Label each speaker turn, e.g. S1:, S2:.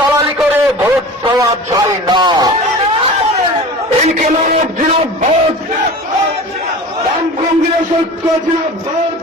S1: দালালি করে ভোট পাওয়া যায় না। ইনকিলাব ভোট বাম কংগ্রেস জিনাবাদ